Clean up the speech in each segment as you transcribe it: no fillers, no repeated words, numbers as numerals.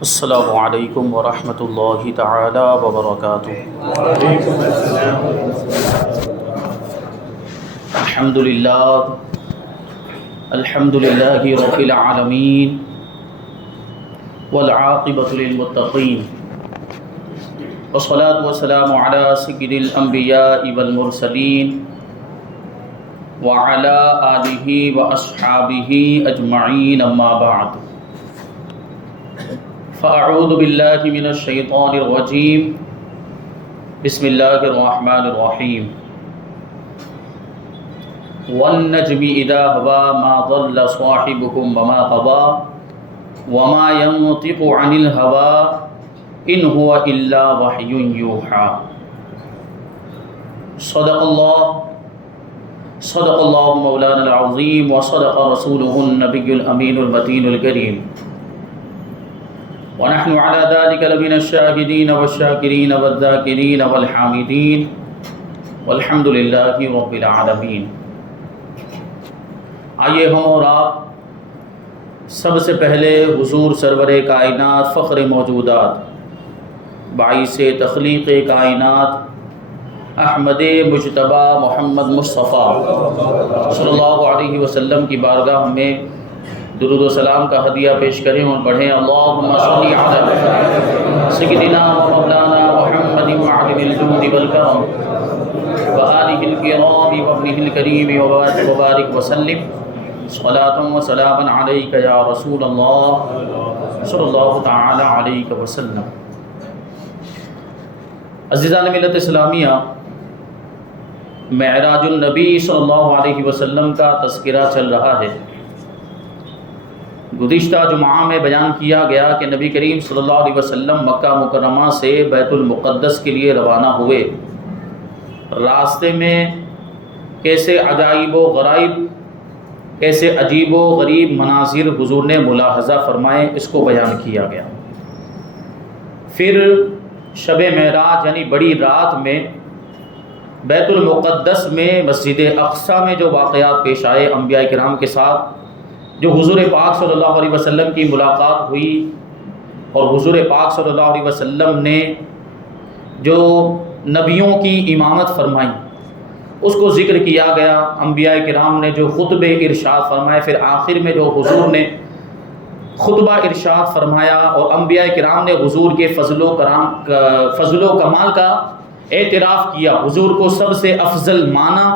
السلام علیکم ورحمۃ اللہ تعالی وبرکاتہ۔ الحمد للہ رب العالمین والعاقبۃ للمتقین والصلاة والسلام علی سید الانبیاء والمرسلین وعلی آلہ واصحابہ اجمعین، اما بعد فاعوذ باللہ من الشیطان الرجیم، بسم اللہ الرحمن الرحیم۔ والنجم اذا هوى ما ضل صاحبكم وما غوى وما ينطق عن الهوى ان هو الا وحی یوحى۔ صدق اللہ مولانا العظیم وصدق رسولہ النبی الامین المتین الکریم، ونحن على ذلك لمن الشاهدين والشاكرين والذاكرين والحامدين والحمد لله رب العالمین۔ آئیے ہم اور آپ سب سے پہلے حضور سرور کائنات فخر موجودات باعث تخلیق کائنات احمد مجتبی محمد مصطفیٰ صلی اللہ علیہ وسلم کی بارگاہ میں درود و سلام کا ہدیہ پیش کریں اور پڑھیں اللہم صلی علی سیدنا و مولانا محمد معلم الجود والکرم وآلہ الکرام وابنہ الکریم وبارک وسلم صلاۃ و سلام علیک یا رسول اللہ صلی اللہ تعالی علیہ وسلم۔ عزیزان ملت اسلامیہ، معراج النبی صلی اللہ علیہ وسلم کا تذکرہ چل رہا ہے۔ گزشتہ جمعہ میں بیان کیا گیا کہ نبی کریم صلی اللہ علیہ وسلم مکہ مکرمہ سے بیت المقدس کے لیے روانہ ہوئے۔ راستے میں کیسے عجائب و غرائب، کیسے عجیب و غریب مناظر حضور نے ملاحظہ فرمائے، اس کو بیان کیا گیا۔ پھر شب معراج یعنی بڑی رات میں بیت المقدس میں مسجد اقصیٰ میں جو واقعات پیش آئے انبیاء کرام کے ساتھ، جو حضور پاک صلی اللہ علیہ وسلم کی ملاقات ہوئی اور حضور پاک صلی اللہ علیہ وسلم نے جو نبیوں کی امامت فرمائی اس کو ذکر کیا گیا۔ انبیاء کرام نے جو خطبے ارشاد فرمائے، پھر آخر میں جو حضور نے خطبہ ارشاد فرمایا اور انبیاء کرام نے حضور کے فضل و کمال کا اعتراف کیا، حضور کو سب سے افضل مانا،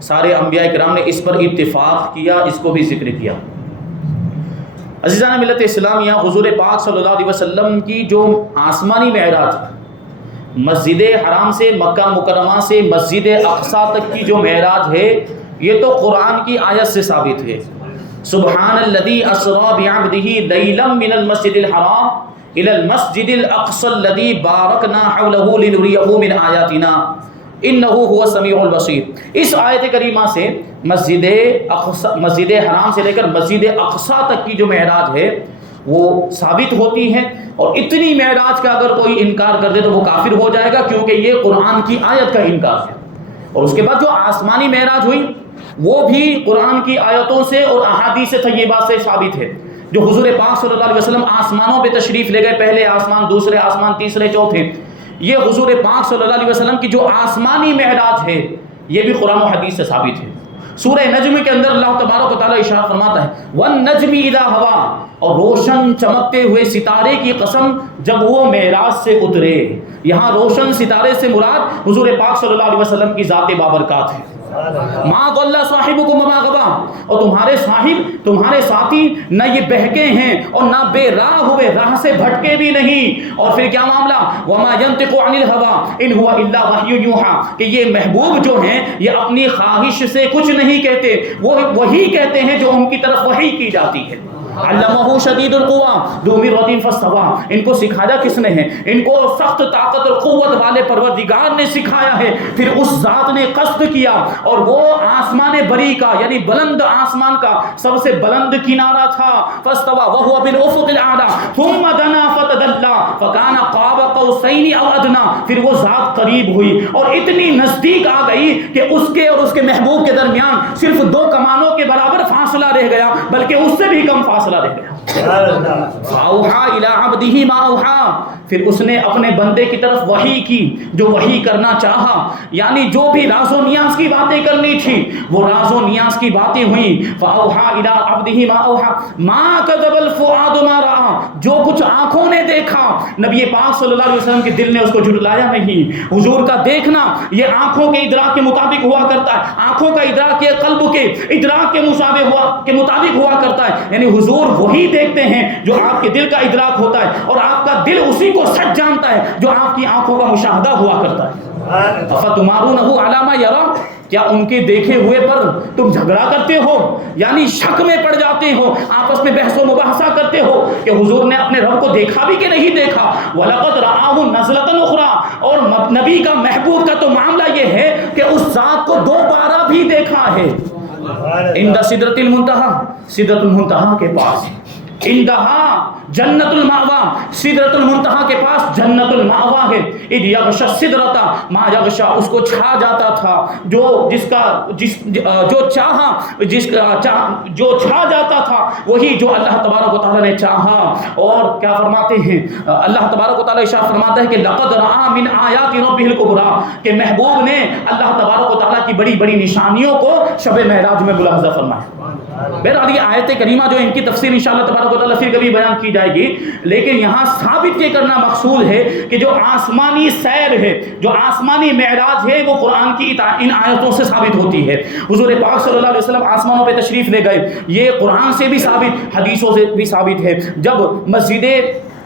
سارے انبیاء کرام نے اس پر اتفاق کیا، اس کو بھی ذکر کیا۔ عزیزان ملت اسلامیہ، حضور پاک صلی اللہ علیہ وسلم کی جو آسمانی معراج، مسجد حرام سے مکہ مکرمہ سے مسجد اقصیٰ تک کی جو معراج ہے، یہ تو قرآن کی آیت سے ثابت ہے۔ سبحان الذی اسری بعبدہ لیلا من المسجد الحرام الی المسجد الاقصی الذی بارکنا حولہ لنریہ من آیاتنا انہ هو السمیع البصیر۔ اس آیت کریمہ سے مسجد حرام سے لے کر مسجد اقصیٰ تک کی جو معراج ہے وہ ثابت ہوتی ہے، اور اتنی معراج کا اگر کوئی انکار کر دے تو وہ کافر ہو جائے گا، کیونکہ یہ قرآن کی آیت کا انکار ہے۔ اور اس کے بعد جو آسمانی معراج ہوئی وہ بھی قرآن کی آیتوں سے اور احادیث طیبہ سے ثابت ہے۔ جو حضور پاک صلی اللہ علیہ وسلم آسمانوں پہ تشریف لے گئے، پہلے آسمان، دوسرے آسمان، تیسرے، چوتھے، یہ حضور پاک صلی اللہ علیہ وسلم کی جو آسمانی معراج ہے یہ بھی قرآن و حدیث سے ثابت ہے۔ سورہ نجم کے اندر اللہ تبارک و تعالیٰ ارشاد فرماتا ہے وَالنَّجْمِ إِذَا هَوَىٰ، اور روشن چمکتے ہوئے ستارے کی قسم جب وہ معراج سے اترے۔ یہاں روشن ستارے سے مراد حضور پاک صلی اللہ علیہ وسلم کی ذات بابرکات ہے۔ مَا ضَلَّ صَاحِبُكُمْ وَمَا غَوَىٰ، اور تمہارے صاحب، تمہارے ساتھی نہ یہ بہکے ہیں اور نہ بے راہ ہوئے، راہ سے بھٹکے بھی نہیں۔ اور پھر کیا معاملہ، وَمَا يَنطِقُ عَنِ الْهَوَىٰ إِنْ هُوَ إِلَّا وَحْيٌ يُوحَىٰ، کہ یہ محبوب جو ہیں یہ اپنی خواہش سے کچھ نہیں کہتے، وہ وہی کہتے ہیں جو ان کی طرف وحی کی جاتی ہے۔ علمہ شدید القویٰ ذو مرۃ فاستویٰ، ان کو سکھایا کس نے ہے؟ ان کو سخت طاقت اور قوت والے پروردگار نے سکھایا ہے۔ پھر اس ذات نے قصد کیا اور وہ آسمان بری کا یعنی بلند آسمان کا سب سے بلند کنارہ تھا، فاستویٰ وہو بالافق الاعلیٰ ثم دنا فتدلی فکان قاب قوسین او ادنی، پھر وہ ذات قریب ہوئی اور اتنی نزدیک آ گئی کہ اس کے اور اس کے محبوب کے درمیان صرف 2 کمانوں کے برابر فاصلہ رہ گیا، بلکہ اس سے بھی کم فاصلہ رہ گیا۔ فاوحا الی عبدہ ما اوحا، پھر اس نے اپنے بندے کی طرف وحی کی جو وحی کرنا چاہا، یعنی جو بھی راز و نیاز کی باتیں کرنی تھی وہ راز و نیاز کی باتیں ہوئیں. فاوحا الی عبدہ ما اوحا ما کذب الفؤاد ما رأى، جو کچھ آنکھوں نے دیکھا نبی پاک صلی اللہ علیہ وسلم کے دل نے اس کو جھٹلایا نہیں. حضور کا دیکھنا یہ آنکھوں کے ادراک کے مطابق ہوا کرتا ہے، آنکھوں کا ادراک یہ قلب کے ادراک کے مطابق ہوا کرتا ہے. یعنی حضور وہی دیکھتے ہیں جو آپ کے دل کا ادراک ہوتا ہے، اور آپ کا دل اسی کو سچ جانتا ہے جو آپ کی آنکھوں کا مشاہدہ ہوا کرتا ہے. افتمارونہ علی ما یری، کیا ان کے دیکھے ہوئے پر تم جھگڑا کرتے ہو، یعنی شک میں پڑ جاتے ہو، آپس میں بحث و مباحثہ کرتے ہو کہ حضور نے اپنے رب کو دیکھا بھی کہ نہیں دیکھا. وَلَقَدْ رَآهُ نَزْلَةً أُخْرَىٰ، اور نبی کا محبوب کا تو معاملہ یہ ہے کہ اس ذات کو دوبارہ بھی دیکھا ہے. عند سدرۃ المنتہی، سدرۃ المنتہی کے پاس، عندہا جنت المأوا، سدرۃ المنتہی کے پاس جنت المأوا ہے. اذ یغشی السدرۃ ما یغشی، اس کو چھا جاتا تھا جو چھا جاتا تھا وہی جو اللہ تبارک و تعالیٰ نے چاہا. اور کیا فرماتے ہیں اللہ تبارک و تعالیٰ ارشاد فرماتا ہے کہ لقد رأى من آیات ربہ الکبریٰ، کہ محبوب نے اللہ تبارک و تعالیٰ کی بڑی بڑی نشانیوں کو شب معراج میں ملاحظہ فرمایا. بہرحال یہ آیت کریمہ جو ان کی تفسیر انشاءاللہ تبارک و تعالیٰ پھر کبھی بیان کی جائے گی، لیکن یہاں ثابت یہ کرنا مقصود ہے کہ جو آسمانی سیر ہے، جو آسمانی معراج ہے، وہ قرآن کی ان آیتوں سے ثابت ہوتی ہے. حضور پاک صلی اللہ علیہ وسلم آسمانوں پہ تشریف لے گئے، یہ قرآن سے بھی ثابت، حدیثوں سے بھی ثابت ہے. جب مسجد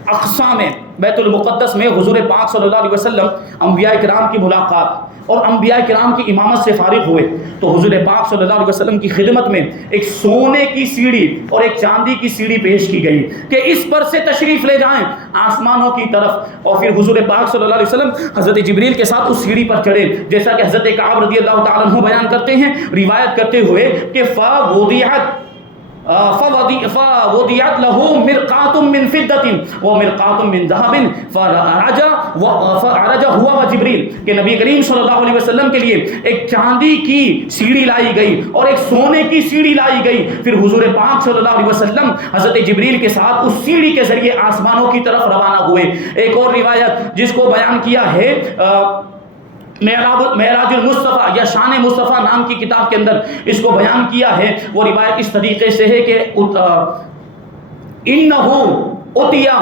اقصی میں، بیت المقدس میں حضور پاک صلی اللہ علیہ وسلم انبیاء کرام کی ملاقات اور انبیاء کرام کی امامت سے فارغ ہوئے تو حضور پاک صلی اللہ علیہ وسلم کی خدمت میں ایک سونے کی سیڑھی اور ایک چاندی کی سیڑھی پیش کی گئی کہ اس پر سے تشریف لے جائیں آسمانوں کی طرف. اور پھر حضور پاک صلی اللہ علیہ وسلم حضرت جبریل کے ساتھ اس سیڑھی پر چڑھے، جیسا کہ حضرت کعب رضی اللہ تعالیٰ عنہ بیان کرتے ہیں روایت کرتے ہوئے کہ فوضعت له مرقاة من فضة ومرقاة من ذهب فرعج هو وجبریل، کہ نبی کریم صلی اللہ علیہ وسلم کے لیے ایک چاندی کی سیڑھی لائی گئی اور ایک سونے کی سیڑھی لائی گئی. پھر حضور پاک صلی اللہ علیہ وسلم حضرت جبریل کے ساتھ اس سیڑھی کے ذریعے آسمانوں کی طرف روانہ ہوئے. ایک اور روایت جس کو بیان کیا ہے معراج المصطفیٰ یا شان مصطفیٰ نام کی کتاب کے اندر اس کو بیان کیا ہے. وہ روایت اس طریقے سے ہے کہ انہو اتیا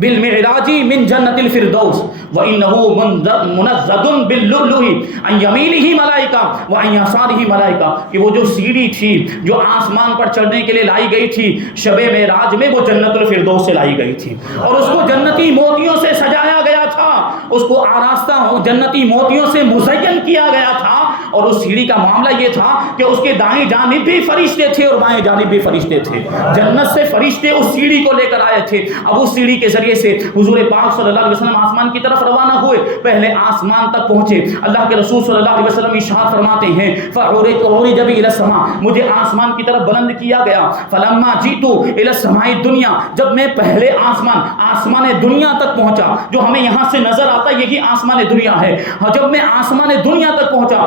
بالمعراج من جنت الفردوس وانہو منزد باللؤلؤ عن یمینہ ملائکہ وعن یسارہ ملائکہ، کہ وہ جو سیڑھی تھی جو آسمان پر چڑھنے کے لیے لائی گئی تھی شب معراج میں، وہ جنت الفردوس سے لائی گئی تھی اور اس کو جنتی موتیوں سے سجایا گیا تھا، اس کو آراستہ جنتی موتیوں سے مزین کیا گیا تھا. اور اس سیڑھی کا معاملہ یہ تھا کہ اس کے دائیں جانب بھی فرشتے تھے اور بائیں جانب بھی فرشتے تھے. جنت سے فرشتے اس سیڑھی کو لے کر آئے تھے. اب اس سیڑھی کے ذریعے سے حضور پاک صلی اللہ علیہ وسلم آسمان کی طرف روانہ ہوئے. پہلے آسمان تک پہنچے، اللہ کے رسول صلی اللہ علیہ وسلم ارشاد فرماتے ہیں فعرج بی الی السماء، مجھے آسمان کی طرف بلند کیا گیا. فلما جئت الی السماء الدنیا، جب میں پہلے آسمان دنیا تک پہنچا، جو ہمیں یہاں سے نظر آتا ہے یہی آسمان دنیا ہے. جب میں آسمان دنیا تک پہنچا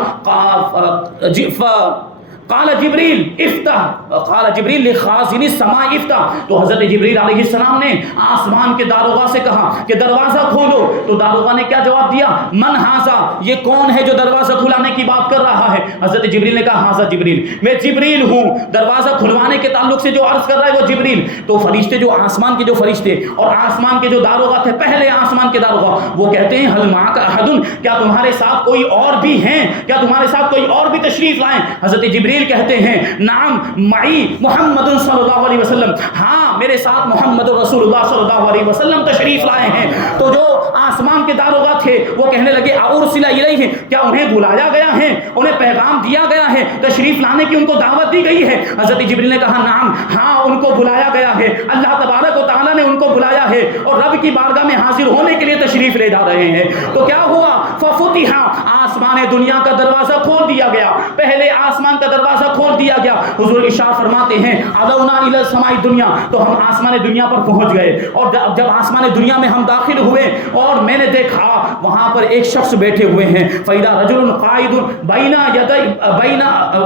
قال جبریل افتح، قال جبریل لخازن السماء افتح، تو حضرت جبریل علیہ السلام نے آسمان کے داروغہ سے کہا کہ دروازہ کھولو. تو داروغہ نے کیا جواب دیا؟ من ھذا، یہ کون ہے جو دروازہ کھلانے کی بات کر رہا ہے؟ حضرت جبریل نے کہا ھذا جبریل، میں جبریل ہوں، دروازہ کھلوانے کے تعلق سے جو عرض کر رہا ہے وہ جبریل. تو فرشتے جو آسمان کے جو فرشتے اور آسمان کے جو داروغہ تھے، پہلے آسمان کے داروغہ، وہ کہتے ہیں حل معک احد، کیا تمہارے ساتھ کوئی اور بھی ہیں؟ کیا تمہارے ساتھ کوئی اور بھی تشریف لائیں؟ حضرت جبریل کہتے ہیں نعم معی محمد صلی اللہ علیہ وسلم، ہاں میرے ساتھ محمد رسول اللہ صلی اللہ علیہ وسلم تشریف لائے ہیں. تو جو آسمان کے داروغہ تھے وہ کہنے لگے ارسل الیہ، کیا انہیں بلایا گیا ہے، انہیں پیغام دیا گیا ہے، تشریف لانے کی ان کو دعوت دی گئی ہے؟ حضرت جبریل نے کہا نعم، ہاں ان کو بلایا گیا ہے، اللہ تبارک و تعالیٰ نے ان کو بلایا ہے اور رب کی بارگاہ میں حاضر ہونے کے لیے تشریف لے جا رہے ہیں. تو کیا ہوا؟ ففتح، آسمان دنیا کا دروازہ کھول دیا گیا. پہلے آسمان کا دروازہ کھول دیا گیا. حضور ارشاد فرماتے ہیں علونا الی السماء الدنیا، تو ہم آسمان دنیا پر پہنچ گئے. اور جب آسمان دنیا میں ہم داخل ہوئے اور میں نے دیکھا وہاں پر ایک شخص بیٹھے ہوئے ہیں. فَإِذَا رَجُلٌ قَاعِدٌ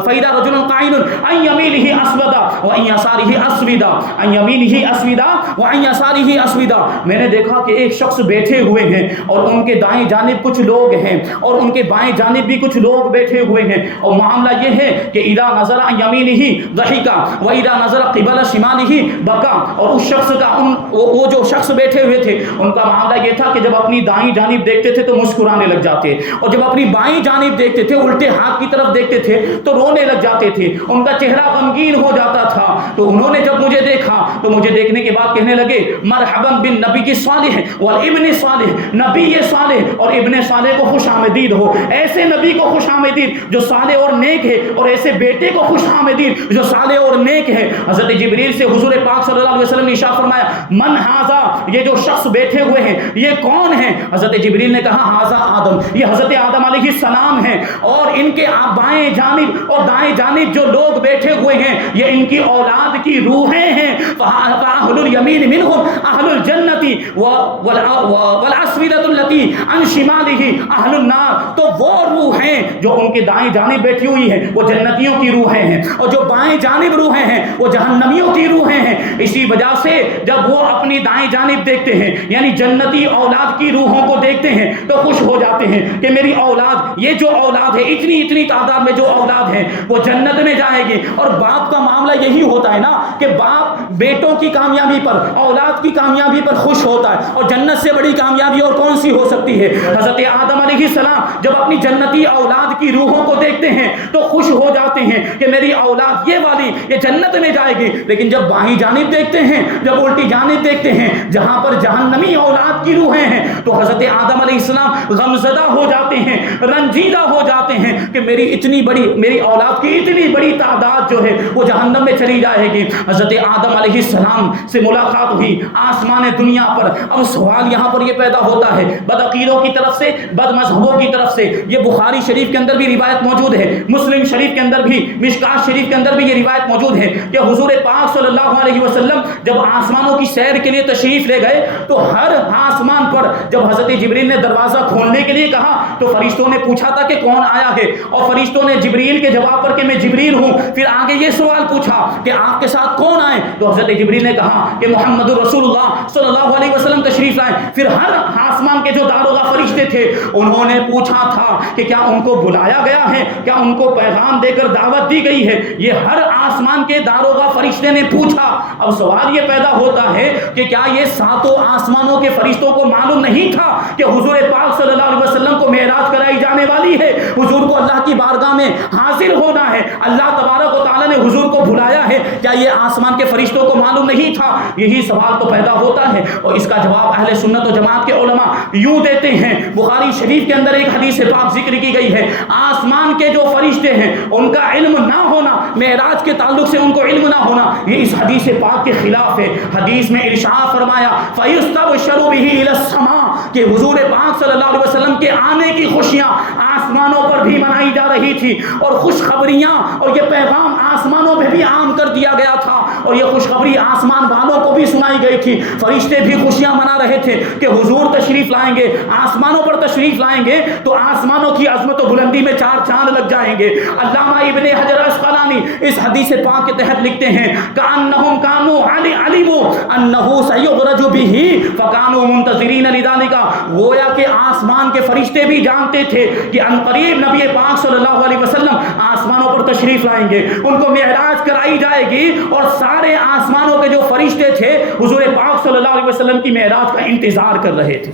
فَإِذَا رَجُلٌ قَاعِدٌ عَنْ يَمِينِهِ أَسْوَدَ وَعَنْ يَسَارِهِ أَسْوِدَ عَنْ يَمِينِهِ أَسْوِدَ وَعَنْ يَسَارِهِ أَسْوِدَ. میں نے دیکھا کہ ایک شخص بیٹھے ہوئے ہیں اور ان کے دائیں جانب کچھ لوگ ہیں اور ان کے بائیں جانب بھی کچھ لوگ بیٹھے ہوئے ہیں. اور معاملہ یہ ہے کہ اذا نظر عن يمينه ضحكا واذا نظر قبل شماله بكى. اور اس شخص کا وہ جو شخص بیٹھے ہوئے تھے ان کا معاملہ یہ تھا کہ جب اپنی دائیں جانب دیکھتے تھے تو مسکرانے لگ جاتے اور جب اپنی بائیں جانب دیکھتے تھے الٹے ہاتھ کی طرف دیکھتے تھے تو رونے لگ جاتے تھے. ان کا چہرہ غمگین ہو جاتا تھا. تو انہوں نے جب مجھے دیکھا تو مجھے دیکھنے کے بعد کہنے لگے مرحبا بالنبی صالح والابن صالح، نبی صالح اور ابن صالح کو خوش آمدید ہو. ایسے نبی کو خوش آمدید جو صالح اور نیک ہے اور ایسے بیٹے کو خوش آمدید جو صالح اور نیک ہے. حضرت جبریل سے حضور پاک صلی اللہ علیہ وسلم نے ارشاد فرمایا من ھذا، یہ جو شخص بیٹھے ہوئے ہیں یہ کون ہیں؟ حضرت جبریل نے کہا ھذا آدم، یہ حضرت آدم علیہ السلام ہیں اور ان کے بائیں جانب اور دائیں جانب جو لوگ بیٹھے ہوئے ہیں یہ ان کی اولاد کی روحیں ہیں. فاہل الیمین منہم اہل الجنۃ والاسودۃ التی عن شمالہ اہل النار. تو وہ روحیں جو ان کے دائیں جانب بیٹھی ہوئی ہیں وہ جنتیوں کی روحیں ہیں اور جو بائیں جانب روحیں ہیں وہ جہنمیوں کی روحیں ہیں. اسی وجہ سے جب وہ اپنی دائیں جانب دیکھتے ہیں یعنی جنتی اولاد کی روحوں کو دیکھتے ہیں تو خوش ہو جاتے ہیں کہ میری اولاد، یہ جو اولاد ہے اتنی تعداد میں جو اولاد ہے وہ جنت میں جائے گی. اور باپ کا معاملہ یہی ہوتا ہے نا کہ باپ بیٹوں کی کامیابی پر، اولاد کی کامیابی پر خوش ہوتا ہے. اور جنت سے بڑی کامیابی اور کون سی ہو سکتی ہے؟ حضرت آدم علیہ السلام جب اپنی جنتی اولاد کی روحوں کو دیکھتے ہیں تو خوش ہو جاتے ہیں کہ میری اولاد یہ والی یہ جنت میں جائے گی. لیکن جب بائیں جانب دیکھتے ہیں، جب الٹی جانب دیکھتے ہیں جہاں پر جہنمی اولاد کی روحیں ہیں تو حضرت آدم علیہ السلام غمزدہ ہو جاتے ہیں، رنجیدہ ہو جاتے ہیں کہ میری اولاد کی اتنی بڑی تعداد جو ہے وہ جہنم میں چلی جائے گی. حضرت آدم علیہ السلام سے ملاقات ہوئی آسمان دنیا پر. اب سوال یہاں پر یہ پیدا ہوتا ہے بدعقیدوں کی طرف سے، بد مذہبوں کی طرف سے. یہ بخاری شریف کے اندر بھی روایت موجود ہے، مسلم شریف کے اندر بھی، مشکات شریف کے اندر بھی یہ روایت موجود ہے کہ حضور پاک صلی اللہ علیہ وسلم جب آسمانوں کی سیر کے لیے تشریف لے گئے تو ہر آسمان پر جب حضرت جبریل نے دروازہ کھولنے کے لیے کہا تو فرشتوں نے پوچھا تھا کہ کون آیا ہے، اور فرشتوں نے جبریل کے جواب پر کہ میں جبریل ہوں. پھر آگے یہ سوال پوچھا کہ آپ کے ساتھ کون آئے؟ تو حضرت جبریل نے کہا کہ محمد رسول اللہ صلی اللہ علیہ وسلم تشریف لائے. پھر ہر آسمان کے جو داروغہ فرشتے تھے انہوں نے پوچھا تھا کہ کیا ان کو بلایا گیا ہے، کیا ان کو پیغام دے کر دعوت دی گئی ہے. یہ ہر آسمان کے داروغہ فرشتے نے پوچھا. اب سوال یہ پیدا ہوتا ہے کہ کیا یہ ساتوں آسمانوں کے فرشتوں کو معلوم نہیں تھا کہ حضور پاک صلی اللہ علیہ وسلم کو معراج کرائی جانے والی ہے، حضور کو اللہ کی بارگاہ میں حاضر ہونا ہے، اللہ تبارک و تعالی نے حضور کو بلایا ہے؟ کیا یہ آسمان کے فرشتوں کو معلوم نہیں تھا؟ یہی سوال تو پیدا ہوتا ہے اور اس کا جواب اہل سنت و جماعت کے علماء یوں دیتے ہیں. بخاری شریف کے اندر ایک حدیث پاک ذکر کی گئی ہے آسمان کے جو فرشتے ہیں ان کا علم نہ ہونا، معراج کے تعلق سے ان کو علم نہ ہونا، یہ اس حدیث پاک کے خلاف ہے. حدیث میں ارشاد فرمایا فَيُسْتَبْشَرُ بِهِ إِلَى السَّمَاءِ کہ حضور پاک صلی اللہ علیہ وسلم کے آنے کی خوشیاں آسمانوں پر بھی منائی جا رہی تھی اور خوشخبریاں اور یہ پیغام آسمانوں میں بھی عام کر دیا گیا تھا اور یہ خوشخبری آسمان والوں کو بھی سنائی گئی تھی. فرشتے بھی خوشیاں منا رہے تھے کہ حضور تشریف لائیں گے، آسمانوں پر تشریف لائیں گے تو آسمانوں کی عظمت و بلندی میں 4 چاند لگ جائیں گے. علامہ ابن حجر اسقلانی اس حدیث پاک کے تحت لکھتے ہیں کأنہم کانوا علموا انہ سیغرج بہ فکانوا منتظرین لذلک. گویا کہ آسمان کے فرشتے بھی جانتے تھے کہ عنقریب نبی پاک صلی اللہ علیہ وسلم آسمانوں پر تشریف لائیں گے، ان کو معراج کرائی جائے گی اور سارے آسمانوں کے جو فرشتے تھے حضور پاک صلی اللہ علیہ وسلم کی معراج کا انتظار کر رہے تھے.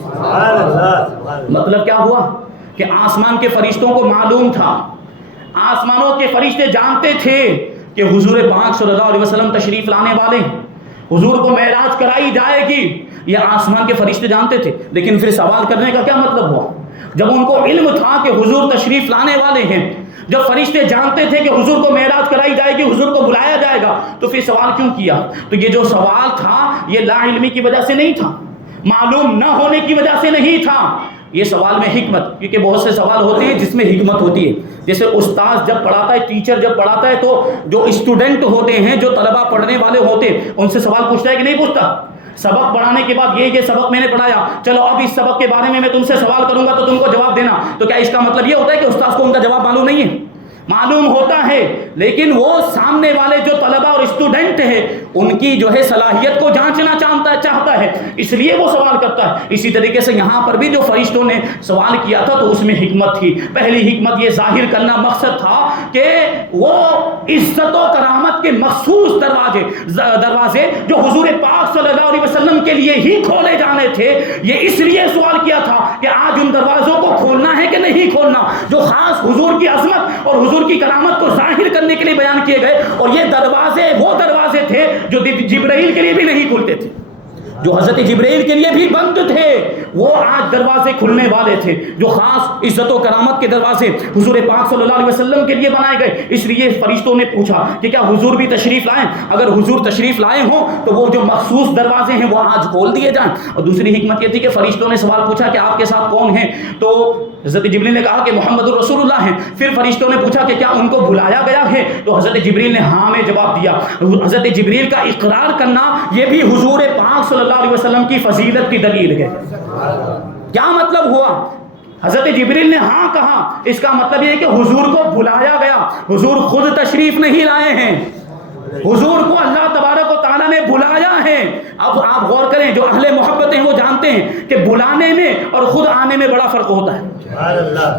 مطلب کیا ہوا کہ آسمان کے فرشتوں کو معلوم تھا، آسمانوں کے فرشتے جانتے تھے کہ حضور پاک صلی اللہ علیہ وسلم تشریف لانے والے ہیں، حضور کو معراج کرائی جائے گی. یہ آسمان کے فرشتے جانتے تھے. لیکن پھر سوال کرنے کا کیا مطلب ہوا؟ جب ان کو علم تھا کہ حضور تشریف لانے والے ہیں، جب فرشتے جانتے تھے کہ حضور کو معراج کرائی جائے گی، حضور کو بلایا جائے گا، تو پھر سوال کیوں کیا؟ تو یہ جو سوال تھا یہ لا علمی کی وجہ سے نہیں تھا، معلوم نہ ہونے کی وجہ سے نہیں تھا. یہ سوال میں حکمت، کیونکہ بہت سے سوال ہوتے ہیں جس میں حکمت ہوتی ہے. جیسے استاذ جب پڑھاتا ہے، ٹیچر جب پڑھاتا ہے، تو جو اسٹوڈنٹ ہوتے ہیں، جو طلبہ پڑھنے والے ہوتے ہیں، ان سے سوال پوچھتا ہے کہ نہیں پوچھتا؟ سبق پڑھانے کے بعد یہ سبق میں نے پڑھایا، چلو اب اس سبق کے بارے میں تم سے سوال کروں گا تو تم کو جواب دینا. تو کیا اس کا مطلب یہ ہوتا ہے کہ استاذ کو ان کا جواب معلوم نہیں ہے؟ معلوم ہوتا ہے، لیکن وہ سامنے والے جو طلبہ اور اسٹوڈنٹ ہیں ان کی جو ہے صلاحیت کو جانچنا چاہتا ہے، اس لیے وہ سوال کرتا ہے. اسی طریقے سے یہاں پر بھی جو فرشتوں نے سوال کیا تھا تو اس میں حکمت تھی. پہلی حکمت یہ ظاہر کرنا مقصد تھا کہ وہ عزت و کرامت کے مخصوص دروازے جو حضور پاک صلی اللہ علیہ وسلم کے لیے ہی کھولے جانے تھے، یہ اس لیے سوال کیا تھا کہ آج ان دروازوں کو کھولنا ہے کہ نہیں کھولنا، جو خاص حضور کی عظمت اور حضور کی کرامت کو ظاہر کرنے کے لیے بیان کیے گئے. اور یہ دروازے وہ دروازے تھے جو جبرائیل کے لیے بھی نہیں کھلتے تھے، جو حضرت جبرائیل کے لیے بھی بند تھے، وہ آج دروازے کھلنے والے تھے. جو خاص عزت و کرامت کے دروازے حضور پاک صلی اللہ علیہ وسلم کے لیے بنائے گئے. اس لیے فرشتوں نے پوچھا کہ کیا حضور بھی تشریف لائیں؟ اگر حضور تشریف لائے ہوں تو وہ جو مخصوص دروازے ہیں وہ آج کھول دیے جائیں. اور دوسری حکمت یہ تھی کہ فرشتوں نے سوال پوچھا کہ آپ کے ساتھ کون ہیں؟ تو حضرت جبریل نے کہا کہ محمد الرسول اللہ ہیں. پھر فرشتوں نے پوچھا کہ کیا ان کو بلایا گیا ہے؟ تو حضرت جبریل نے ہاں میں جواب دیا. حضرت جبریل کا اقرار کرنا یہ بھی حضور پاک صلی اللہ علیہ وسلم کی فضیلت کی دلیل ہے. کیا مطلب ہوا؟ حضرت جبریل نے ہاں کہا، اس کا مطلب یہ ہے کہ حضور کو بلایا گیا، حضور خود تشریف نہیں لائے ہیں، حضور کو اللہ تبارک و تعالیٰ نے بلایا ہے. اب آپ غور کریں، جو اہل محبت ہیں وہ جانتے ہیں کہ بلانے میں اور خود آنے میں بڑا فرق ہوتا ہے.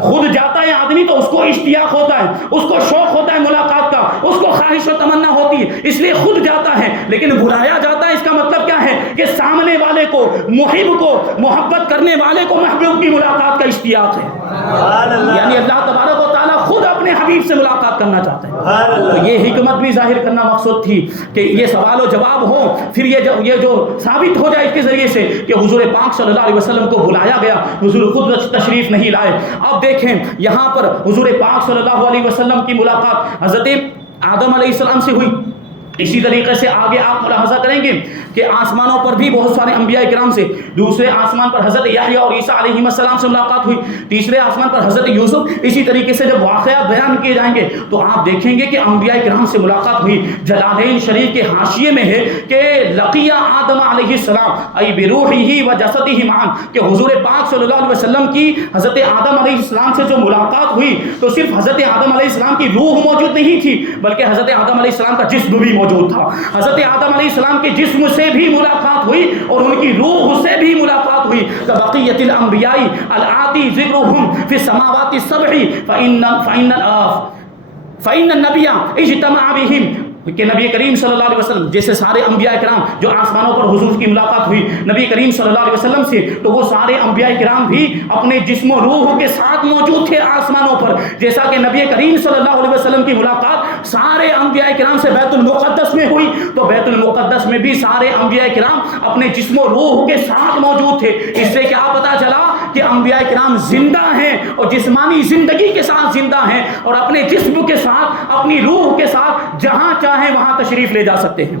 خود جاتا ہے آدمی تو اس کو اشتیاق ہوتا ہے، اس کو شوق ہوتا ہے ملاقات کا، اس کو خواہش و تمنا ہوتی ہے، اس لیے خود جاتا ہے. لیکن بلایا جاتا ہے، اس کا مطلب کیا ہے کہ سامنے والے کو، محب کو، محبت کرنے والے کو محبوب کی ملاقات کا اشتیاق ہے. یعنی اللہ تبارک و تعالیٰ خود اپنے حبیب سے ملاقات کرنا چاہتے ہیں. تو یہ حکمت بھی ظاہر کرنا مقصود تھی کہ یہ سوال و جواب ہو، پھر یہ جو ثابت ہو جائے اس کے ذریعے سے کہ حضور پاک صلی اللہ علیہ وسلم کو بلایا گیا، حضور خود تشریف نہیں لائے. اب دیکھیں یہاں پر حضور پاک صلی اللہ علیہ وسلم کی ملاقات حضرت آدم علیہ السلام سے ہوئی. اسی طریقے سے آگے آپ ملاحظہ کریں گے کہ آسمانوں پر بھی بہت سارے انبیاء کرام سے، دوسرے آسمان پر حضرت یحییٰ اور عیسیٰ علیہ السلام سے ملاقات ہوئی، تیسرے آسمان پر حضرت یوسف. اسی طریقے سے جب واقعات بیان کیے جائیں گے تو آپ دیکھیں گے کہ انبیاء کرام سے ملاقات ہوئی. جلالین شریف کے حاشیے میں ہے کہ لقیہ آدم علیہ السلام ای بروحہ و جسدہ معا، کہ حضور پاک صلی اللہ علیہ وسلم کی حضرت آدم علیہ السلام سے جو ملاقات ہوئی تو صرف حضرت آدم علیہ السلام کی روح موجود نہیں تھی، بلکہ حضرت آدم علیہ السلام کا جسم بھی موجود تھا. حضرت آدم علیہ السلام کے جسم سے بھی ملاقات ہوئی اور ان کی روح سے بھی ملاقات ہوئی. بقیت الانبیاء الآتی ذکرهم فی السماوات السبع فإن النبی اجتمع بهم، کہ نبی کریم صلی اللہ علیہ وسلم جیسے سارے انبیاء کرام جو آسمانوں پر حضور کی ملاقات ہوئی نبی کریم صلی اللہ علیہ وسلم سے، تو وہ سارے انبیاء کرام بھی اپنے جسم و روح کے ساتھ موجود تھے آسمانوں پر. جیسا کہ نبی کریم صلی اللہ علیہ وسلم کی ملاقات سارے انبیاء کرام سے بیت المقدس میں ہوئی، تو بیت المقدس میں بھی سارے انبیاء کرام اپنے جسم و روح کے ساتھ موجود تھے. اس سے کیا پتا چلا کہ انبیاء کرام زندہ ہیں اور جسمانی زندگی کے ساتھ زندہ ہیں، اور اپنے جسم کے ساتھ، اپنی روح کے ساتھ جہاں چاہیں وہاں تشریف لے جا سکتے ہیں.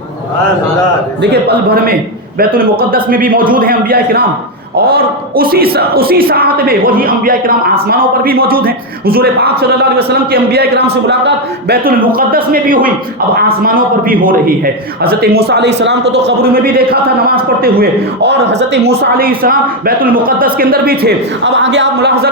دیکھیں پل بھر میں بیت المقدس میں بھی موجود ہیں انبیاء کرام، اور اسی ساعت میں وہی انبیاء کرام آسمانوں پر بھی موجود ہیں. حضور پاک صلی اللہ علیہ وسلم کے انبیاء کرام سے ملاقات بیت المقدس میں بھی ہوئی، اب آسمانوں پر بھی ہو رہی ہے. حضرت موسیٰ علیہ السلام کو تو قبر میں بھی دیکھا تھا نماز پڑھتے ہوئے، اور حضرت موسیٰ علیہ السلام بیت المقدس کے اندر بھی تھے. اب آگے آپ ملاحظہ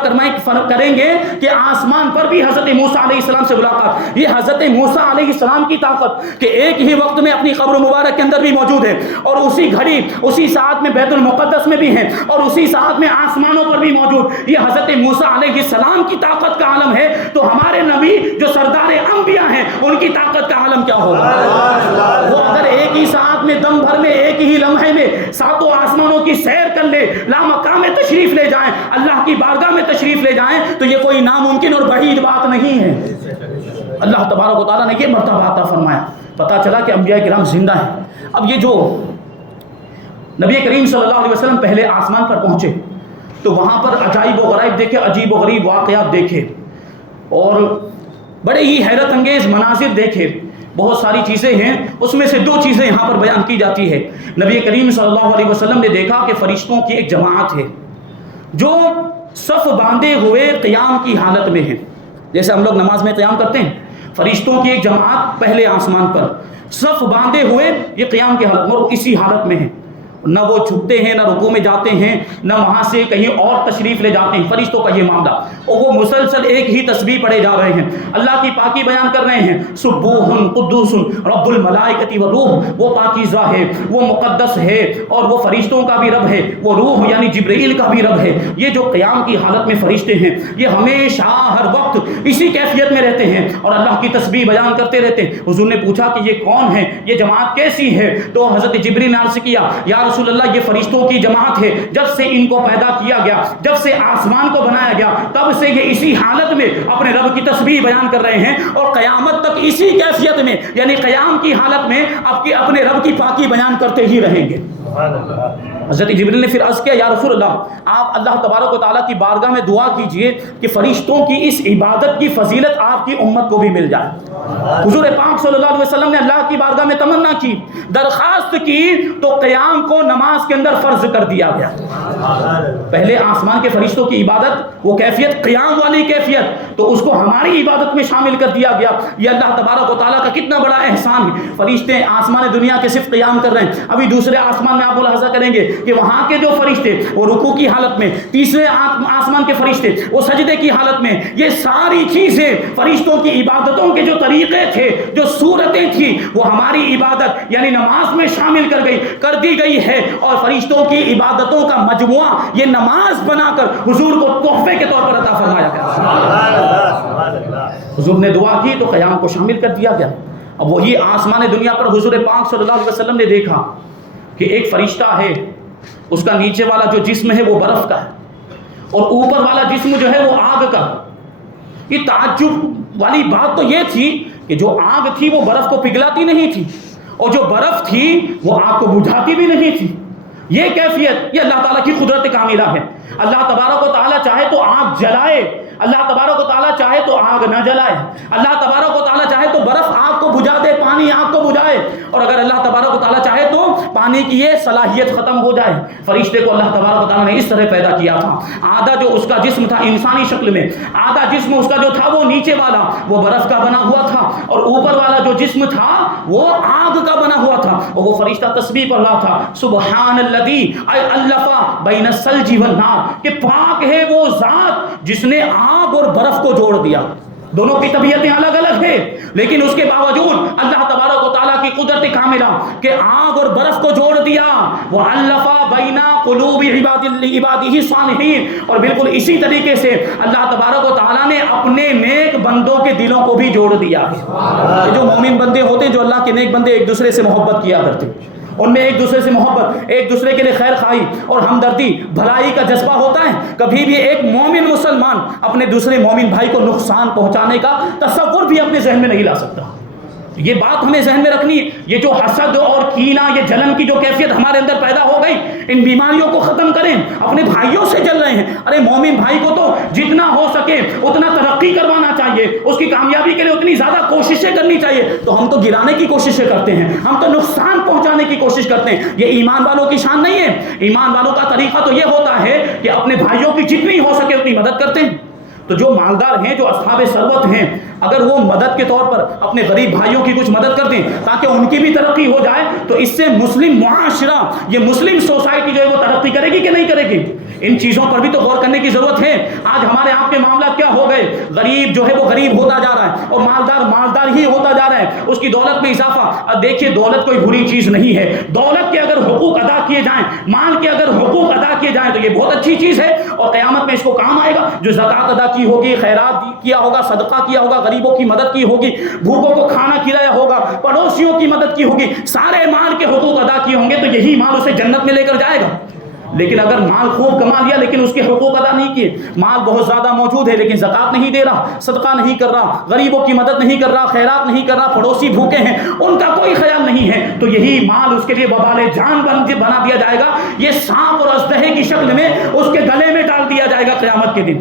کریں گے کہ آسمان پر بھی حضرت موسیٰ علیہ السلام سے ملاقات. یہ حضرت موسیٰ علیہ السلام کی طاقت کہ ایک ہی وقت میں اپنی قبر مبارک کے اندر بھی موجود ہے، اور اسی گھڑی اسی ساعت میں بیت المقدس میں بھی ہیں، اور اسی ساتھ میں آسمانوں پر بھی موجود. یہ حضرت موسیٰ علیہ السلام کی طاقت کا عالم ہے، تو ہمارے نبی جو سردار انبیاء ہیں ان کی طاقت کا عالم کیا ہوگا؟ وہ اگر ایک ہی ساتھ میں دم بھر میں ایک ہی لمحے میں ساتوں آسمانوں کی سیر کر لے، لامکان میں تشریف لے جائیں، اللہ کی بارگاہ میں تشریف لے جائیں، تو یہ کوئی ناممکن اور بعید بات نہیں ہے. اللہ تبارک و تعالیٰ نے یہ مرتبہ عطا فرمایا. پتہ چلا کہ انبیاء کرام زندہ ہیں. اب یہ جو نبی کریم صلی اللہ علیہ وسلم پہلے آسمان پر پہنچے تو وہاں پر عجائب و غرائب دیکھے، عجیب و غریب واقعات دیکھے، اور بڑے ہی حیرت انگیز مناظر دیکھے. بہت ساری چیزیں ہیں، اس میں سے 2 چیزیں یہاں پر بیان کی جاتی ہے۔ نبی کریم صلی اللہ علیہ وسلم نے دیکھا کہ فرشتوں کی ایک جماعت ہے جو صف باندھے ہوئے قیام کی حالت میں ہے، جیسے ہم لوگ نماز میں قیام کرتے ہیں، فرشتوں کی ایک جماعت پہلے آسمان پر صف باندھے ہوئے یہ قیام کی حالت میں، اور اسی حالت میں ہے، نہ وہ جھکتے ہیں، نہ رکوع میں جاتے ہیں، نہ وہاں سے کہیں اور تشریف لے جاتے ہیں، فرشتوں کا یہ معاملہ، اور وہ مسلسل ایک ہی تسبیح پڑھے جا رہے ہیں، اللہ کی پاکی بیان کر رہے ہیں، سبوح قدوس رب الملائکۃ والروح، وہ پاکیزہ ہے، وہ مقدس ہے، اور وہ فرشتوں کا بھی رب ہے، وہ روح یعنی جبرائیل کا بھی رب ہے۔ یہ جو قیام کی حالت میں فرشتے ہیں یہ ہمیشہ ہر وقت اسی کیفیت میں رہتے ہیں اور اللہ کی تسبیح بیان کرتے رہتے ہیں۔ حضور نے پوچھا کہ یہ کون ہے، یہ جماعت کیسی ہے؟ تو حضرت جبرائیل نے عرض کیا یا رسول اللہ یہ فرشتوں کی جماعت ہے، جب سے ان کو پیدا کیا گیا، جب سے آسمان کو بنایا گیا، تب سے یہ اسی حالت میں اپنے رب کی تسبیح بیان کر رہے ہیں اور قیامت تک اسی کیفیت میں یعنی قیام کی حالت میں اپنے رب کی پاکی بیان کرتے ہی رہیں گے۔ حضرت جبریل نے پھر عرض کیا یا رسول اللہ آپ اللہ تبارک و تعالیٰ کی بارگاہ میں دعا کیجئے کہ فرشتوں کی اس عبادت کی فضیلت آپ کی امت کو بھی مل جائے۔ حضور پاک صلی اللہ علیہ وسلم نے اللہ کی بارگاہ میں تمنا کی، درخواست کی، تو قیام کو نماز کے اندر فرض کر دیا گیا۔ پہلے آسمان کے فرشتوں کی عبادت، وہ کیفیت قیام والی کیفیت، تو اس کو ہماری عبادت میں شامل کر دیا گیا۔ یہ اللہ تبارک و تعالیٰ کا کتنا بڑا احسان ہے۔ فرشتے آسمان دنیا کے صرف قیام کر رہے ہیں، ابھی دوسرے آسمان میں آپ ملاحظہ کریں گے کہ وہاں کے جو فرشتے وہ رکوع کی حالت میں، تیسرے آسمان کے فرشتے وہ سجدے کی حالت میں، یہ ساری چیزیں فرشتوں کی عبادتوں کے جو طریقے تھے، جو صورتیں تھیں، وہ ہماری عبادت یعنی نماز میں شامل کر دی گئی ہے، اور فرشتوں کی عبادتوں کا مجموعہ یہ نماز بنا کر حضور کو تحفے کے طور پر عطا فرمایا گیا۔ حضور نے دعا کی تو قیام کو شامل کر دیا گیا۔ اب وہی آسمان دنیا پر حضور پاک صلی اللہ علیہ وسلم نے دیکھا کہ ایک فرشتہ ہے، اس کا نیچے والا جو جسم ہے وہ برف کا ہے اور اوپر والا جسم جو ہے وہ آگ کا۔ یہ تعجب والی بات تو یہ تھی کہ جو آگ تھی وہ برف کو پگھلاتی نہیں تھی، اور جو برف تھی وہ آگ کو بجھاتی بھی نہیں تھی۔ یہ کیفیت یہ اللہ تعالیٰ کی قدرت کاملہ ہے۔ اللہ تبارک و تعالیٰ چاہے تو آگ جلائے، اللہ تبارک و تعالیٰ چاہے تو آگ نہ جلائے، اللہ تبارک و تعالیٰ چاہے تو برف آگ کو بجھا دے، پانی آگ کو بجھائے، اور اگر اللہ تبارک و تعالیٰ چاہے تو پانی کی یہ صلاحیت ختم ہو جائے۔ فرشتے کو اللہ تبارک و تعالیٰ نے اس طرح پیدا کیا تھا، آدھا جو اس کا جسم تھا انسانی شکل میں، آدھا جسم اس کا جو تھا وہ نیچے والا وہ برف کا بنا ہوا تھا، اور اوپر والا جو جسم تھا وہ آگ کا بنا ہوا تھا، اور وہ فرشتہ تسبیح پڑھ رہا تھا سبحان الذی الف بین الثلج والنار، کہ پاک ہے وہ ذات جس نے آگ اور برف کو جوڑ دیا۔ دونوں کی طبیعتیں الگ الگ ہیں، لیکن اس کے باوجود اللہ تبارک و تعالیٰ کی قدرت کاملہ کہ آگ اور برف کو جوڑ دیا، وَأَلَّفَ بَيْنَ قُلُوبِ عِبَادِهِ الصَّالِحِينَ، اور بالکل اسی طریقے سے اللہ تبارک و تعالیٰ نے اپنے نیک بندوں کے دلوں کو بھی جوڑ دیا ہے۔ یہ جو مومن بندے ہوتے ہیں، جو اللہ کے نیک بندے، ایک دوسرے سے محبت کیا کرتے ہیں، ان میں ایک دوسرے سے محبت، ایک دوسرے کے لیے خیر خواہی اور ہمدردی، بھلائی کا جذبہ ہوتا ہے۔ کبھی بھی ایک مومن مسلمان اپنے دوسرے مومن بھائی کو نقصان پہنچانے کا تصور بھی اپنے ذہن میں نہیں لا سکتا۔ یہ بات ہمیں ذہن میں رکھنی ہے۔ یہ جو حسد اور کینہ، یہ جلن کی جو کیفیت ہمارے اندر پیدا ہو گئی، ان بیماریوں کو ختم کریں۔ اپنے بھائیوں سے جل رہے ہیں، ارے مومن بھائی کو تو جتنا ہو سکے اتنا ترقی کروانا چاہیے، اس کی کامیابی کے لیے اتنی زیادہ کوششیں کرنی چاہیے، تو ہم تو گرانے کی کوششیں کرتے ہیں، ہم تو نقصان پہنچانے کی کوشش کرتے ہیں۔ یہ ایمان والوں کی شان نہیں ہے۔ ایمان والوں کا طریقہ تو یہ ہوتا ہے کہ اپنے بھائیوں کی جتنی ہو سکے اتنی مدد کرتے ہیں۔ تو جو مالدار ہیں، جو اصحاب ثروت ہیں، اگر وہ مدد کے طور پر اپنے غریب بھائیوں کی کچھ مدد کر دیں تاکہ ان کی بھی ترقی ہو جائے، تو اس سے مسلم معاشرہ، یہ مسلم سوسائٹی جو ہے وہ ترقی کرے گی کہ نہیں کرے گی؟ ان چیزوں پر بھی تو غور کرنے کی ضرورت ہے۔ آج ہمارے آپ کے معاملات کیا ہو گئے؟ غریب جو ہے وہ غریب ہوتا جا رہا ہے اور مالدار مالدار ہی ہوتا جا رہا ہے، اس کی دولت میں اضافہ۔ اب دیکھیے دولت کوئی بری چیز نہیں ہے، دولت کے اگر حقوق ادا کیے جائیں، مال کے اگر حقوق ادا کیے جائیں تو یہ بہت اچھی چیز ہے، اور قیامت میں اس کو کام آئے گا۔ جو زکوٰۃ ادا کی ہوگی، خیرات کیا ہوگا، صدقہ کیا ہوگا، غریبوں کی مدد کی ہوگی، بھوکوں کو کھانا کھلایا ہوگا، پڑوسیوں کی مدد کی ہوگی، سارے مال کے حقوق ادا کیے ہوں گے، تو یہی مال اسے جنت میں لے کر جائے گا۔ لیکن اگر مال خوب کما لیا لیکن اس کے حقوق ادا نہیں کیے، مال بہت زیادہ موجود ہے لیکن زکوٰۃ نہیں دے رہا، صدقہ نہیں کر رہا، غریبوں کی مدد نہیں کر رہا، خیرات نہیں کر رہا، پڑوسی بھوکے ہیں ان کا کوئی خیال نہیں ہے، تو یہی مال اس کے لیے وبال جان بنا دیا جائے گا۔ یہ سانپ اور اژدہے کی شکل میں اس کے گلے میں ڈال دیا جائے گا قیامت کے دن۔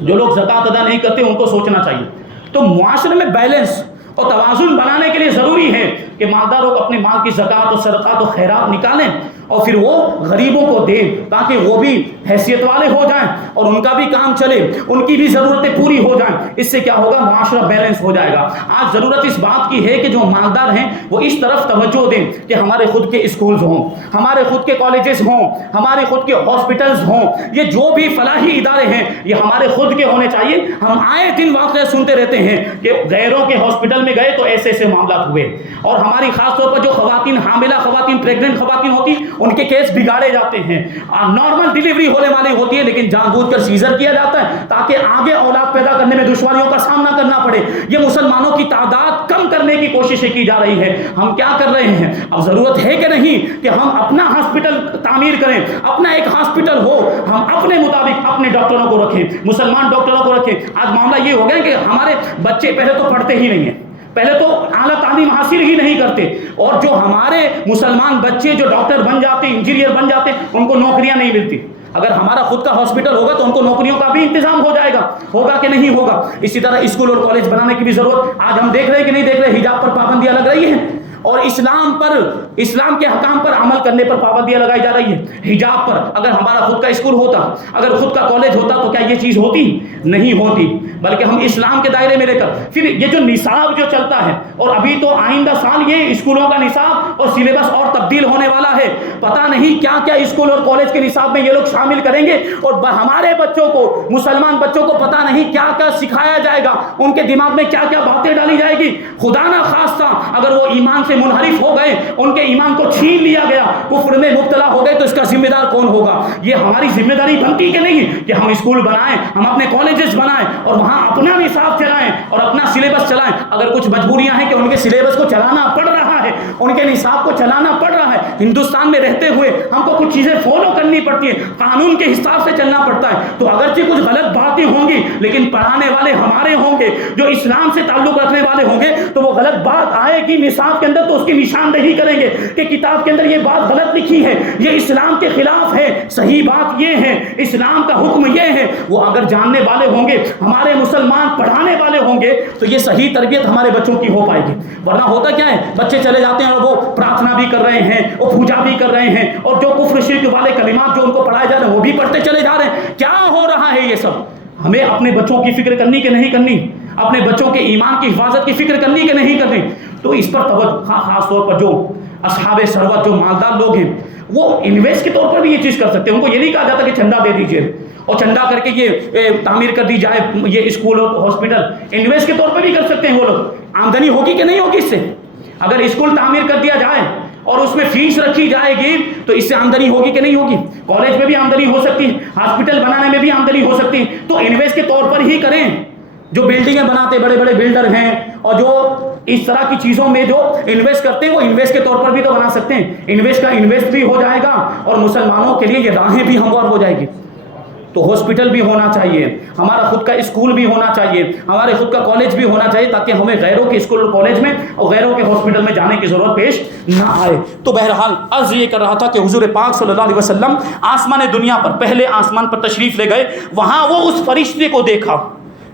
جو لوگ زکوٰۃ ادا نہیں کرتے ان کو سوچنا چاہیے۔ تو معاشرے میں بیلنس اور توازن بنانے کے لیے ضروری ہے کہ مالداروں اپنے مال کی زکوٰۃ و صدقات و خیرات نکالیں اور پھر وہ غریبوں کو دیں تاکہ وہ بھی حیثیت والے ہو جائیں اور ان کا بھی کام چلے، ان کی بھی ضرورتیں پوری ہو جائیں۔ اس سے کیا ہوگا؟ معاشرہ بیلنس ہو جائے گا۔ آج ضرورت اس بات کی ہے کہ جو مالدار ہیں وہ اس طرف توجہ دیں کہ ہمارے خود کے اسکولز ہوں، ہمارے خود کے کالجز ہوں، ہمارے خود کے ہاسپٹلز ہوں، یہ جو بھی فلاحی ادارے ہیں یہ ہمارے خود کے ہونے چاہیے۔ ہم آئے دن واقعہ سنتے رہتے ہیں کہ غیروں کے ہاسپٹل میں گئے تو ایسے ایسے معاملات ہوئے، اور ہماری خاص طور پر جو خواتین، حاملہ خواتین، پریگننٹ خواتین ہوتی، ان کے کیس بگاڑے جاتے ہیں۔ نارمل ڈیلیوری ہونے والی ہوتی ہے لیکن جان بوجھ کر سیزر کیا جاتا ہے تاکہ آگے اولاد پیدا کرنے میں دشواریوں کا سامنا کرنا پڑے۔ یہ مسلمانوں کی تعداد کم کرنے کی کوششیں کی جا رہی ہے۔ ہم کیا کر رہے ہیں؟ اب ضرورت ہے کہ نہیں کہ ہم اپنا ہاسپٹل تعمیر کریں، اپنا ایک ہاسپٹل ہو، ہم اپنے مطابق اپنے ڈاکٹروں کو رکھیں، مسلمان ڈاکٹروں کو رکھیں۔ آج معاملہ یہ ہو گیا کہ ہمارے بچے پہلے تو پڑھتے ہی نہیں ہیں، پہلے تو اعلیٰ تعلیم حاصل ہی نہیں کرتے، اور جو ہمارے مسلمان بچے جو ڈاکٹر بن جاتے، انجینئر بن جاتے، ان کو نوکریاں نہیں ملتی۔ اگر ہمارا خود کا ہاسپٹل ہوگا تو ان کو نوکریوں کا بھی انتظام ہو جائے گا، ہوگا کہ نہیں ہوگا؟ اسی طرح اسکول اور کالج بنانے کی بھی ضرورت۔ آج ہم دیکھ رہے ہیں کہ نہیں دیکھ رہے، حجاب پر پابندیاں لگ رہی ہیں اور اسلام کے حکام پر عمل کرنے پر پابندیاں لگائی جا رہی ہے۔ حجاب پر اگر ہمارا خود کا اسکول ہوتا، اگر خود کا کالج ہوتا تو کیا یہ چیز ہوتی؟ نہیں ہوتی، بلکہ ہم اسلام کے دائرے میں لے کر پھر یہ جو نصاب جو چلتا ہے، اور ابھی تو آئندہ سال یہ اسکولوں کا نصاب اور سلیبس اور تبدیل ہونے والا ہے، پتہ نہیں کیا کیا اسکول اور کالج کے نصاب میں یہ لوگ شامل کریں گے، اور ہمارے بچوں کو، مسلمان بچوں کو پتہ نہیں کیا کیا سکھایا جائے گا، ان کے دماغ میں کیا کیا باتیں ڈالی جائے گی۔ خدا نہ خواستہ اگر وہ ایمان سے منحرف ہو گئے، ان کے ایمان کو چھین لیا گیا، کفر میں مبتلا ہو گئے، تو اس کا ذمہ دار کون ہوگا؟ یہ ہماری ذمہ داری بنتی کہ نہیں کہ ہم اسکول بنائیں، ہم اپنے کالجز بنائیں اور وہاں اپنا نصاب چلائیں اور اپنا سلیبس چلائیں۔ اگر کچھ مجبوریاں ہیں کہ ان کے سلیبس کو چلانا پڑ رہا ہے، ان کے نصاب کو چلانا پڑ رہا ہے، ہندوستان میں رہتے ہوئے ہم کو کچھ چیزیں فالو کرنی پڑتی ہیں، قانون کے حساب سے چلنا پڑتا ہے، تو اگرچہ کچھ غلط باتیں ہوں گی لیکن پڑھانے والے ہمارے ہوں گے، جو اسلام سے تعلق رکھنے والے ہوں گے، تو وہ غلط بات آئے گی نصاب کے اندر تو اس کی نشاندہی کریں گے کہ کتاب کے اندر یہ بات غلط لکھی ہے، یہ اسلام کے خلاف ہے، صحیح بات یہ ہے، اسلام کا حکم یہ ہے۔ وہ اگر جاننے والے ہوں گے، ہمارے مسلمان پڑھانے والے ہوں گے، تو یہ صحیح تربیت ہمارے بچوں کی ہو پائے گی۔ ورنہ ہوتا کیا ہے؟ بچے چلے جاتے ہیں اور وہ پرارتھنا بھی کر رہے ہیں، وہ پوجا بھی کر رہے ہیں، اور جو کفر شرک والے کلمات جو ان کو پڑھائے جا رہے ہیں وہ بھی پڑھتے چلے جا رہے ہیں۔ کیا ہو رہا ہے یہ سب؟ ہمیں اپنے بچوں کی فکر کرنی کہ نہیں کرنی؟ اپنے بچوں کے ایمان کی حفاظت کی فکر کرنی کہ نہیں کرنی؟ تو اس پر توجہ، خاص طور پر جو اصحاب ثروت، جو مالدار لوگ ہیں، وہ انویسٹ کے طور پر بھی یہ چیز کر سکتے ہیں۔ ان کو یہ نہیں کہا جاتا کہ چندہ دے دیجئے اور چندہ کر کے یہ تعمیر کر دی جائے یہ اسکول اور ہاسپٹل، انویسٹ کے طور پر بھی کر سکتے ہیں وہ لوگ۔ آمدنی ہوگی کہ نہیں ہوگی اس سے؟ اگر اسکول تعمیر کر دیا جائے اور اس میں فیس رکھی جائے گی تو اس سے آمدنی ہوگی کہ نہیں ہوگی؟ کالج میں بھی آمدنی ہو سکتی ہے، ہاسپٹل بنانے میں بھی آمدنی ہو سکتی ہے، تو انویسٹ کے طور پر ہی کریں۔ جو بلڈنگیں بناتے بڑے بڑے بلڈر ہیں اور جو اس طرح کی چیزوں میں جو انویسٹ کرتے ہیں، وہ انویسٹ کے طور پر بھی تو بنا سکتے ہیں۔ انویسٹ کا انویسٹ بھی ہو جائے گا اور مسلمانوں کے لیے یہ راہیں بھی ہموار ہو جائے گی۔ تو ہاسپٹل بھی ہونا چاہیے، ہمارا خود کا اسکول بھی ہونا چاہیے، ہمارے خود کا کالج بھی ہونا چاہیے، تاکہ ہمیں غیروں کے اسکول اور کالج میں اور غیروں کے ہاسپٹل میں جانے کی ضرورت پیش نہ آئے۔ تو بہرحال عرض یہ کر رہا تھا کہ حضور پاک صلی اللہ علیہ وسلم آسمان دنیا پر، پہلے آسمان پر تشریف لے گئے، وہاں وہ اس فرشتے کو دیکھا۔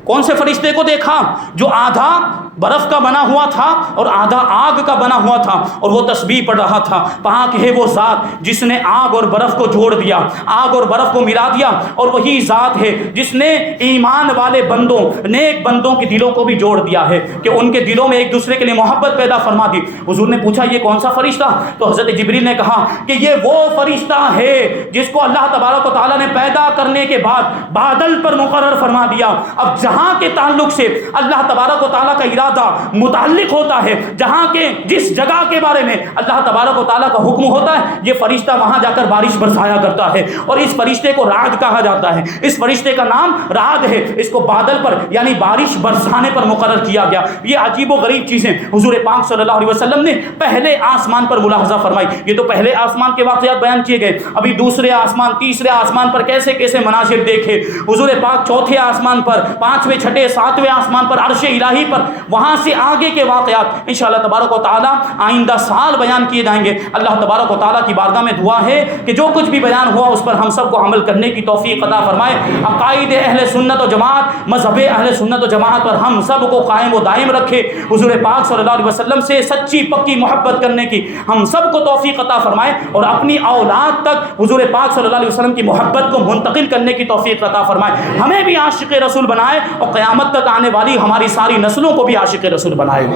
کون سے فرشتے کو دیکھا؟ جو آدھا برف کا بنا ہوا تھا اور آدھا آگ کا بنا ہوا تھا، اور وہ تسبیح پڑھ رہا تھا، پاک ہے وہ ذات جس نے آگ اور برف کو جوڑ دیا، آگ اور برف کو ملا دیا، اور وہی ذات ہے جس نے ایمان والے بندوں، نیک بندوں کے دلوں کو بھی جوڑ دیا ہے کہ ان کے دلوں میں ایک دوسرے کے لیے محبت پیدا فرما دی۔ حضور نے پوچھا یہ کون سا فرشتہ؟ تو حضرت جبریل نے کہا کہ یہ وہ فرشتہ ہے جس کو اللہ تبارک و تعالیٰ نے پیدا کرنے کے بعد بادل پر مقرر فرما دیا۔ اب جہاں کے تعلق سے اللہ تبارک و تعالیٰ کا ارادہ متعلق ہوتا ہے، جہاں کے جس جگہ کے بارے میں اللہ تبارک و تعالیٰ کا حکم ہوتا ہے، یہ فرشتہ وہاں جا کر بارش برسایا کرتا ہے، اور اس فرشتے کو رعد کہا جاتا ہے۔ اس فرشتے کا نام رعد ہے، اس کو بادل پر یعنی بارش برسانے پر مقرر کیا گیا۔ یہ عجیب و غریب چیزیں حضور پاک صلی اللہ علیہ وسلم نے پہلے آسمان پر ملاحظہ فرمائی۔ یہ تو پہلے آسمان کے واقعات بیان کیے گئے، ابھی دوسرے آسمان، تیسرے آسمان پر کیسے کیسے مناظر دیکھے۔ حضور پاک چوتھے آسمان پر، پانچویں، چھٹے، ساتویں آسمان پر، عرش الہی پر وہاں سے آگے کے واقعات انشاءاللہ تبارک و تعالیٰ آئندہ سال بیان کیے جائیں گے۔ اللہ تبارک و تعالیٰ کی بارگاہ میں دعا ہے کہ جو کچھ بھی بیان ہوا اس پر ہم سب کو عمل کرنے کی توفیق عطا فرمائے۔ عقائد اہل سنت و جماعت، مذہب اہل سنت و جماعت پر ہم سب کو قائم و دائم رکھے۔ حضور پاک صلی اللہ علیہ وسلم سے سچی پکی محبت کرنے کی ہم سب کو توفیق عطا فرمائے، اور اپنی اولاد تک حضور پاک صلی اللہ علیہ وسلم کی محبت کو منتقل کرنے کی توفیق عطا فرمائے۔ ہمیں بھی عاشق رسول بنائے اور قیامت تک آنے والی ہماری ساری نسلوں کو بھی عاشق رسول بنائے۔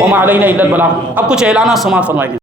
وما علینا الا البلاغ۔ اب کچھ اعلانات سماعت فرمائیں۔